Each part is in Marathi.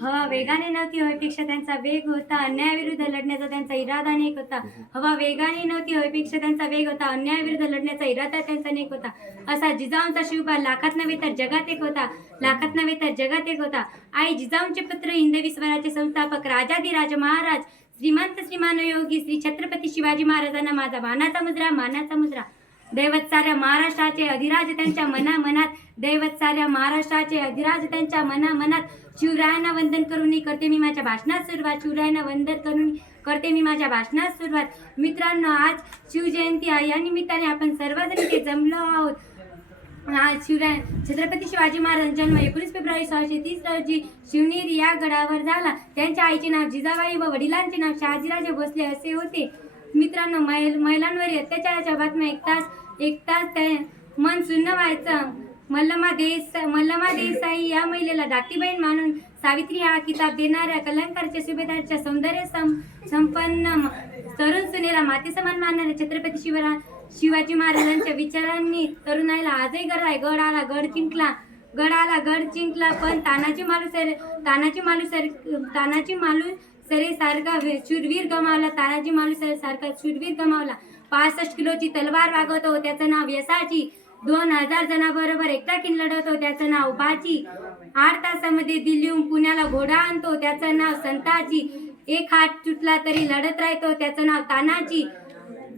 हवा वेगाने नव्हती होईपेक्षा त्यांचा वेग होता, अन्यायाविरुद्ध लढण्याचा त्यांचा इरादा नेक होता. हवा वेगाने नव्हती होईपेक्षा त्यांचा वेग होता, अन्यायाविरुद्ध लढण्याचा इरादा त्यांचा नेक होता. असा जिजाऊंचा शिवबा लाखात नव्हे तर जगात एक होता, लाखात नव्हे तर जगात एक होता. आई जिजाऊंचे पुत्र हिंदवी स्वराज्य संस्थापक राजाधिराज महाराज श्रीमंत श्रीमान योगी श्री छत्रपती शिवाजी महाराजांना माझा मानाचा मुजरा, मानाचा मुजरा. दैवत साऱ्या महाराष्ट्राचे अधिराज त्यांच्या मनामनात, दैवत साऱ्या महाराष्ट्राचे अधिराज त्यांच्या मनामनात. शिवरायांना वंदन करून करते मी माझ्या भाषणात सुरुवात, शिवरायांना वंदन करून करते मी माझ्या भाषणात सुरुवात. मित्रांनो, आज शिवजयंती आहे. या निमित्ताने आपण सर्वजण इथे जमलो आहोत. आज छत्रपती शिवाजी महाराजांचा जन्म 19 फेब्रुवारी 1630 रोजी शिवनेरी या गडावर झाला. त्यांच्या आईचे नाव जिजाबाई व वडिलांचे नाव शहाजीराजे भोसले असे होते. मित्रांनो, महिलांवरील अत्याचाराच्या बातम्या ऐकताच मन सुन्न व्हायचं. मल्लमा देसाई या महिलेला धाकटी बहीण मानून सावित्री हा किताब देणाऱ्या कल्याणकारच्या सुभेदारच्या सौंदर्य संपन्न तरुण सुनेला मातेसमान मानणाऱ्या छत्रपती शिवाजी महाराजांच्या विचारांनी तरुणाईला आजही गर्व आहे. गड आला गड जिंकला पण तानाजी मालुसरे सारखा शूरवीर गमावला. तानाजी मालुसरे सारखा शूरवीर गमावला. 65 किलोची तलवार वागवतो त्याचं नाव यसाची. 2000 जणांबरोबर एकटाकीन लढवतो त्याचं नाव बाची. 8 तासामध्ये दिल्लीहून पुण्याला घोडा आणतो त्याचं नाव संताजी. एक हात तुटला तरी लढत राहतो त्याचं नाव तानाजी.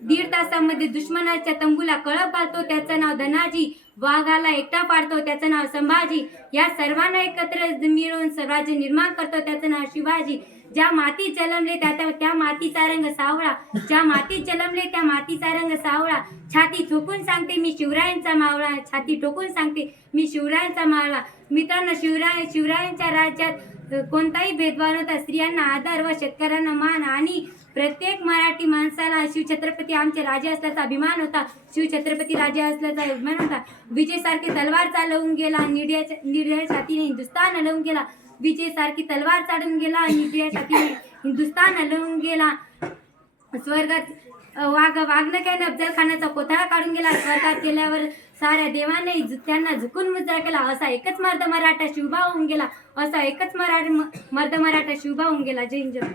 1.5 तासामध्ये दुश्मनाच्या तंबूला कळप घालतो त्याचं नाव धनाजी. वाघाला एकटा पाडतो त्याचं नाव संभाजी. या सर्वांना एकत्र मिळून स्वराज्य निर्माण करतो त्याचं नाव शिवाजी. ज्या मातीत जन्मले त्या मातीचा रंग सावळा, ज्या मातीत जन्मले त्या मातीचा रंग सावळा. छाती ठोकून सांगते मी शिवरायांचा मावळा, छाती ठोकून सांगते मी शिवरायांचा मावळा. मित्रांनो, शिवरायांच्या राज्यात कोणताही भेदभाव नव्हता. स्त्रियांना आदर व शेतकऱ्यांना मान आणि प्रत्येक मराठी माणसाला शिवछत्रपती आमचे राजे असल्याचा अभिमान होता. शिवछत्रपती राजे असल्याचा अभिमान होता. विजयसारखी तलवार चालवून गेला, निर्दय छातीने हिंदुस्थान हलवून गेला. विजयसारखी तलवार चालवून गेला, निर्दय छातीने हिंदुस्थान हलवून गेला. स्वर्गात वाघनक्याने अफजल खानाचा कोथळा काढून गेला. स्वर्गात गेल्यावर साऱ्या देवाने त्यांना झुकून मुजरा केला. असा एकच मर्द मराठा शिवबा होऊन गेला. असा एकच मर्द मराठा शिवबा होऊन गेला. जय हिंद.